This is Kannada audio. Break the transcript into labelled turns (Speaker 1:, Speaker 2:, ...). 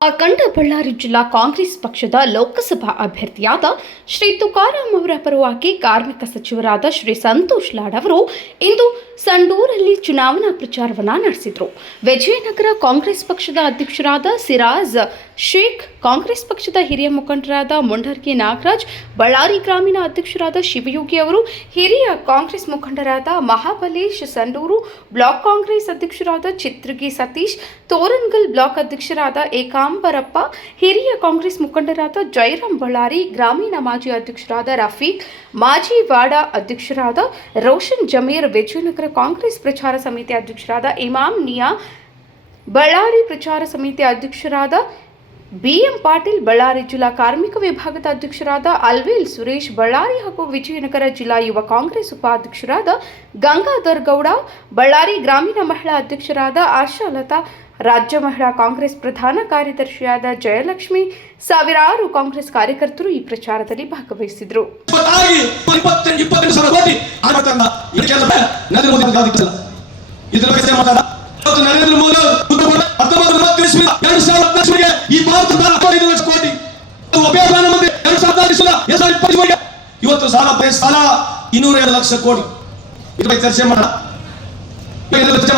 Speaker 1: ಅಖಂಡ ಬಳ್ಳಾರಿ ಜಿಲ್ಲಾ ಕಾಂಗ್ರೆಸ್ ಪಕ್ಷದ ಲೋಕಸಭಾ ಅಭ್ಯರ್ಥಿಯಾದ ಶ್ರೀ ತುಕಾರಾಂ ಅವರ ಪರವಾಗಿ ಕಾರ್ಮಿಕ ಸಚಿವರಾದ ಶ್ರೀ ಸಂತೋಷ್ ಲಾಡ್ ಅವರು ಇಂದು ಸಂಡೂರಲ್ಲಿ ಚುನಾವಣಾ ಪ್ರಚಾರವನ್ನು ನಡೆಸಿದರು. ವಿಜಯನಗರ ಕಾಂಗ್ರೆಸ್ ಪಕ್ಷದ ಅಧ್ಯಕ್ಷರಾದ ಸಿರಾಜ್, ಶೇಖ್, ಕಾಂಗ್ರೆಸ್ ಪಕ್ಷದ ಹಿರಿಯ ಮುಖಂಡರಾದ ಮುಂಡರ್ಗಿ ನಾಗರಾಜ್, ಬಳ್ಳಾರಿ ಗ್ರಾಮೀಣ ಅಧ್ಯಕ್ಷರಾದ ಶಿವಯೋಗಿ ಅವರು, ಹಿರಿಯ ಕಾಂಗ್ರೆಸ್ ಮುಖಂಡರಾದ ಮಹಾಬಲೇಶ್ ಸಂಡೂರು, ಬ್ಲಾಕ್ ಕಾಂಗ್ರೆಸ್ ಅಧ್ಯಕ್ಷರಾದ ಚಿತ್ರಗಿ ಸತೀಶ್ ತೋರನ್ಗಲ್ ಬ್ಲಾಕ್ ಅಧ್ಯಕ್ಷರಾದ ಏಕಾಂಬರಪ್ಪ ಹಿರಿಯ ಕಾಂಗ್ರೆಸ್ ಮುಖಂಡರಾದ ಜಯರಾಮ್ ಬಳ್ಳಾರಿ, ಗ್ರಾಮೀಣ ಮಾಜಿ ಅಧ್ಯಕ್ಷರಾದ ರಫೀಕ್, ಮಾಜಿ ವಾಡಾ ಅಧ್ಯಕ್ಷರಾದ ರೋಷನ್ ಜಮೀರ್, ವಿಜಯನಗರ ಕಾಂಗ್ರೆಸ್ ಪ್ರಚಾರ ಸಮಿತಿ ಅಧ್ಯಕ್ಷರಾದ ಇಮಾಮ್ ನಿಯಾ, ಬಳ್ಳಾರಿ ಪ್ರಚಾರ ಸಮಿತಿ ಅಧ್ಯಕ್ಷರಾದ ಬಿಎಂ ಪಾಟೀಲ್, ಬಳ್ಳಾರಿ ಜಿಲ್ಲಾ ಕಾರ್ಮಿಕ ವಿಭಾಗದ ಅಧ್ಯಕ್ಷರಾದ ಅಲ್ವೇಲ್ ಸುರೇಶ್, ಬಳ್ಳಾರಿ ಹಾಗೂ ವಿಜಯನಗರ ಜಿಲ್ಲಾ ಯುವ ಕಾಂಗ್ರೆಸ್ ಉಪಾಧ್ಯಕ್ಷರಾದ ಗಂಗಾಧರ್ ಗೌಡ, ಬಳ್ಳಾರಿ ಗ್ರಾಮೀಣ ಮಹಿಳಾ ಅಧ್ಯಕ್ಷರಾದ ಆಶಾಲತಾ ರಾಜ್ಯ ಮಹಿಳಾ ಕಾಂಗ್ರೆಸ್ ಪ್ರಧಾನ ಕಾರ್ಯದರ್ಶಿಯಾದ ಜಯಲಕ್ಷ್ಮಿ ಸಾವಿರಾರು ಕಾಂಗ್ರೆಸ್ ಕಾರ್ಯಕರ್ತರು ಈ ಪ್ರಚಾರದಲ್ಲಿ ಭಾಗವಹಿಸಿದ್ರು.
Speaker 2: ಇವತ್ತು ಸಾಲ ಸಾಲ ಇನ್ನೂರ ಲಕ್ಷ ಕೋಟಿ. ಚರ್ಚೆ ಮಾಡ ಚರ್ಚೆ